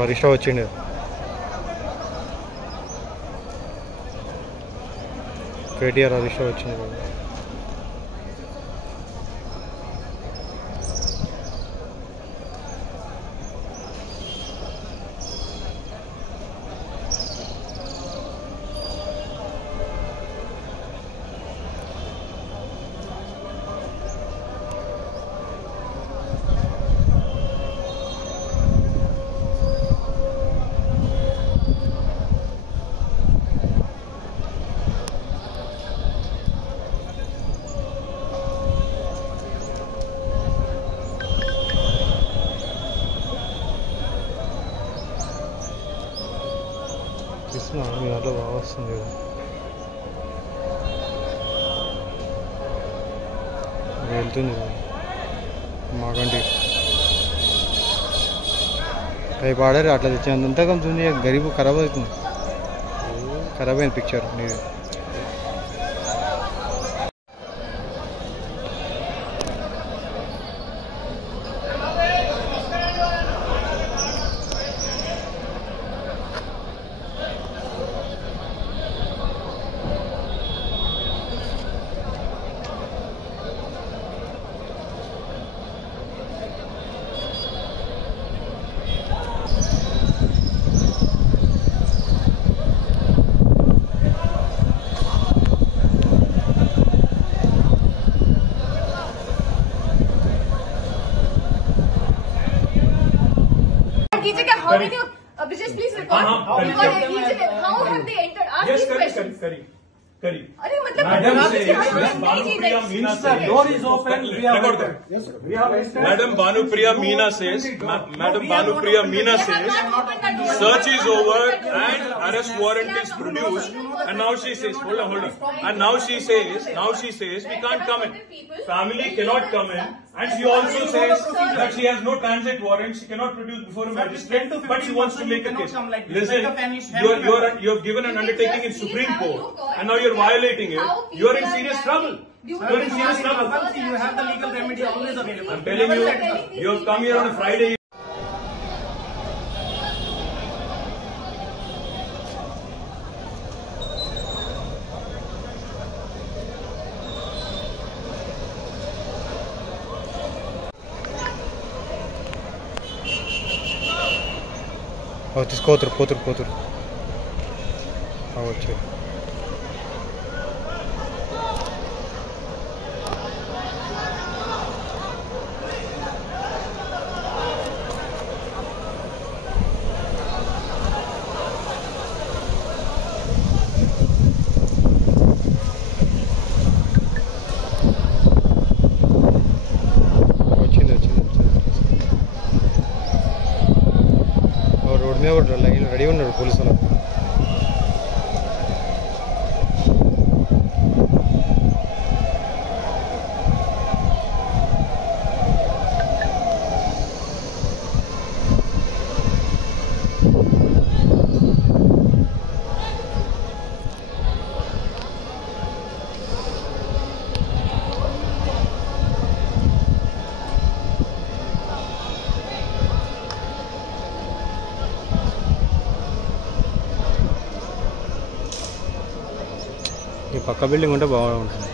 హరీష్ వచ్చిండు. కేటీఆర్ హరీష్ వచ్చింది. మీ దాంట్లో బాగా వస్తుంది కదా. వెళ్తుంది మాకంటే అవి పాడారు అట్లా తెచ్చినంత కొంచెం గరీబ్ ఖరాబ్ అవుతుంది. ఖరాబ్ అయింది పిక్చర్ నీది. How did you, Brijesh, please record. How have they entered? Ask these questions. Kari. Madam door is open. Madam Bhanupriya Meena says, search is over and arrest warrant is produced. And now she says, hold on. And now she says, we can't come in. Family cannot come in. And she also says that she has no transit warrant. She cannot produce before a magistrate. But she wants to make a case. Listen, you have given an undertaking in Supreme Court. And now you're violating it. You are in serious trouble. You have the legal remedy always available. I'm telling you, you have come here on a Friday. తీసుకోతురు పోతురు వచ్చి road మీద line ready ఉన్నాడు police వాళ్ళు. ఈ పక్క building ఉంటే బాగుంటుంది.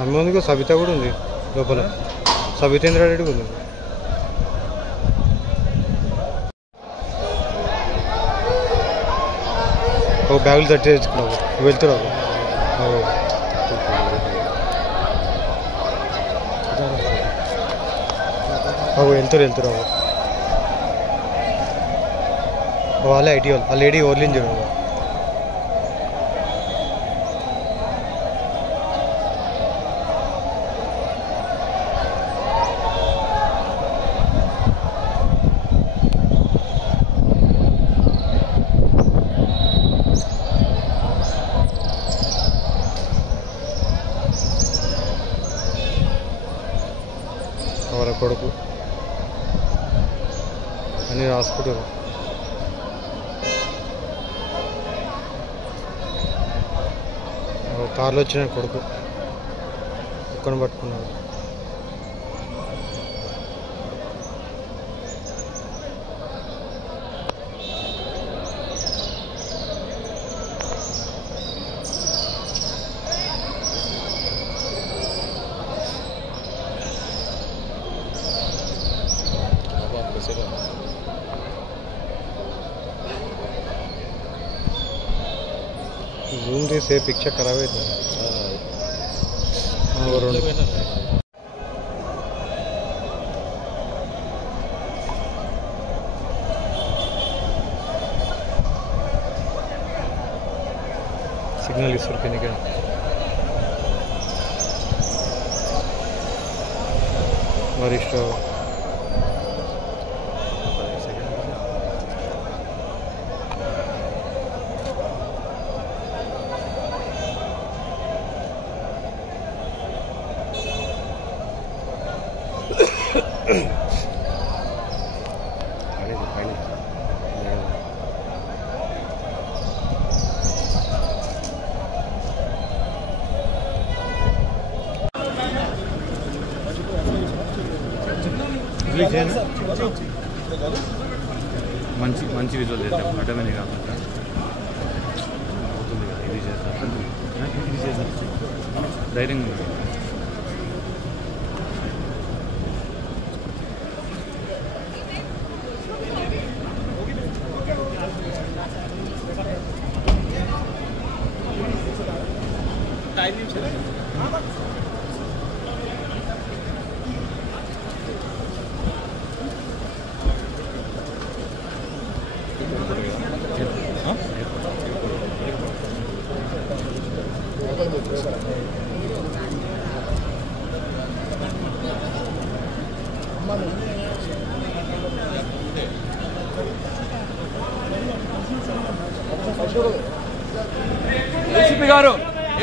ఆమె ముందుకు సబిత కూడా ఉంది లోపల. సబితేంద్ర రెడ్డి కూడా ఉంది. ఒక బ్యాగులు తట్టి తెచ్చుకున్నావు వెళ్తున్నావు. వెళ్తురావు వాళ్ళే ఐటీ వాళ్ళు. ఆ లేడీ ఓర్లింది చూడు. వాళ్ళ కొడుకు అన్నీ రాసుకుంటారు. కార్లో వచ్చిన కొడుకు కుక్కను పట్టుకున్నాడు. జూమ్ తీసే పిక్చర్ ఖరాబ్ అవుతుంది. సిగ్నల్ ఇస్తారు కిందికి. వరిష్ట మంచి మంచి విజువల్ చేద్దాం. అడ్డమని కాకుండా అవుతుంది కదా. ఇది చేద్దాం ధైర్యంగా.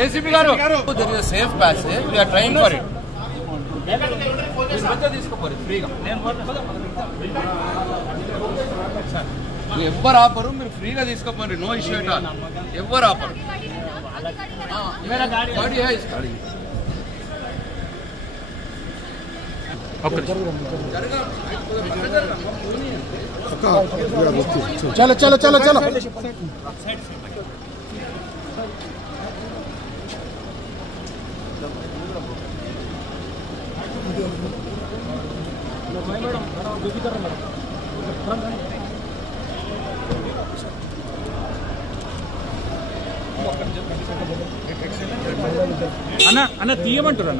ACP గారు there is a safe passage, we are trying for it. తీసుకోపోరు ఫ్రీగా. ఎవ్వరు ఆపరు, మీరు ఫ్రీగా తీసుకోపోండి. No issue at all. ఎవ్వరు ఆపరు. చలో చలో చలో చలో. అన్న తీయమంటారు.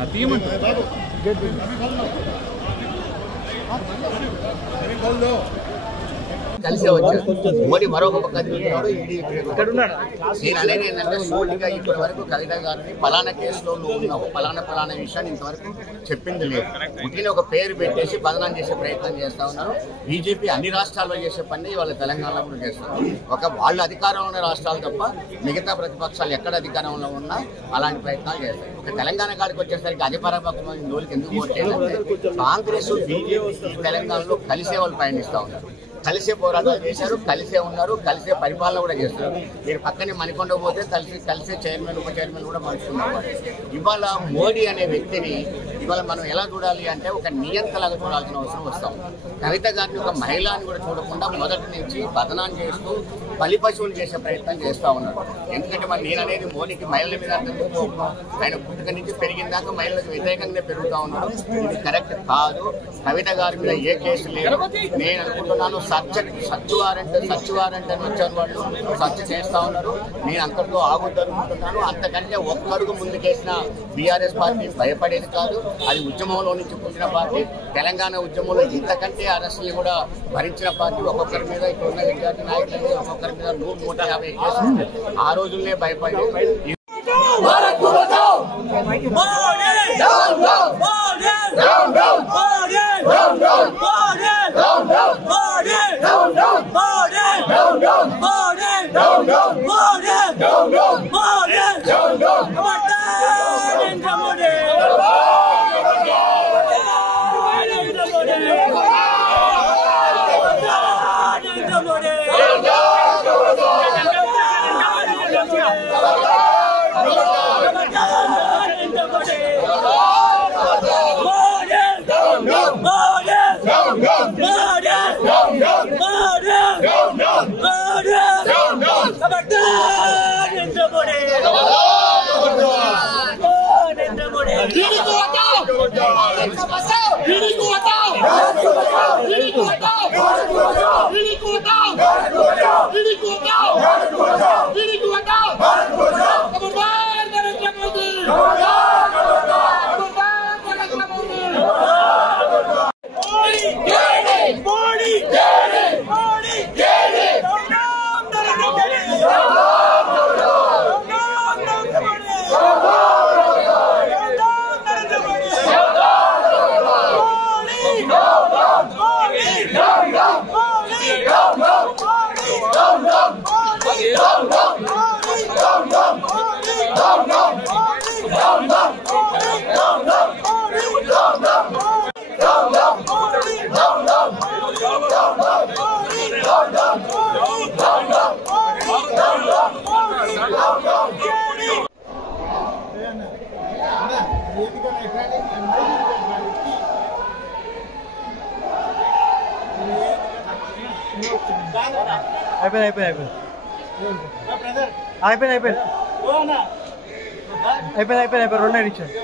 కలిసే వచ్చారు. మోడీ మరొక పక్క తిరుగుతున్నాడు. నేను అనేది ఏంటంటే సూటిగా ఇప్పటి వరకు కవిత గారిని పలానా కేసులో ఉన్నావు, పలానా విషయాన్ని ఇంతవరకు చెప్పింది లేదు. ఇంటిని ఒక పేరు పెట్టేసి బదనాం చేసే ప్రయత్నం చేస్తా ఉన్నారు. బీజేపీ అన్ని రాష్ట్రాల్లో చేసే పని వాళ్ళ తెలంగాణలో కూడా చేస్తారు. వాళ్ళు అధికారంలో ఉన్న రాష్ట్రాలు తప్ప మిగతా ప్రతిపక్షాలు ఎక్కడ అధికారంలో ఉన్నా అలాంటి ప్రయత్నాలు చేస్తాయి. ఒక తెలంగాణ కాడికి వచ్చేసరికి అధికారపక్షమైన నోళ్ళకి ఎందుకు ఓట్ చేయాలంటే కాంగ్రెస్ బీజేపీ తెలంగాణలో కలిసే వాళ్ళు పయనిస్తూ ఉన్నారు. కలిసే పోరాటాలు చేశారు, కలిసే ఉన్నారు, కలిసే పరిపాలన కూడా చేస్తారు. మీరు పక్కనే మణికొండ పోతే కలిసే చైర్మన్ ఉప చైర్మన్ కూడా మనుషున్నారు. ఇవాళ మోడీ అనే వ్యక్తిని ఇవాళ మనం ఎలా చూడాలి అంటే ఒక నియంతలాగా చూడాల్సిన అవసరం వస్తాం. కవిత గారిని ఒక మహిళని కూడా చూడకుండా మొదటి నుంచి బదనాం చేస్తూ బలి పశువులు చేసే ప్రయత్నం చేస్తూ ఉన్నారు. ఎందుకంటే మరి నేను అనేది మోడీకి మహిళల మీద ఆయన పుట్టుక నుంచి పెరిగిన దాకా మహిళలకు వ్యతిరేకంగానే పెరుగుతూ ఉన్నారు. ఇది కరెక్ట్ కాదు. కవిత గారి మీద ఏ కేసు లేదు. నేను అనుకుంటున్నాను సచ్ వారెంట్ అని వచ్చారు. వాళ్ళు సచ్ చేస్తా ఉన్నారు. నేను అంతటితో ఆగుద్దనుకుంటున్నాను. అంతకంటే ఒక్కడుగు ముందుకేసిన బీఆర్ఎస్ పార్టీ భయపడేది కాదు. అది ఉద్యమంలో నుంచి పుట్టిన పార్టీ. తెలంగాణ ఉద్యమంలో ఇంతకంటే అరెస్టులు కూడా భరించిన పార్టీ. ఒక్కొక్కరి మీద ఇప్పుడున్న విద్యార్థి నాయకుల మీద ఒక్కొక్కరి మీద 150 కేసులు ఆ రోజుల్నే భయపడి అయిపోయింది 2 ఇచ్చారు.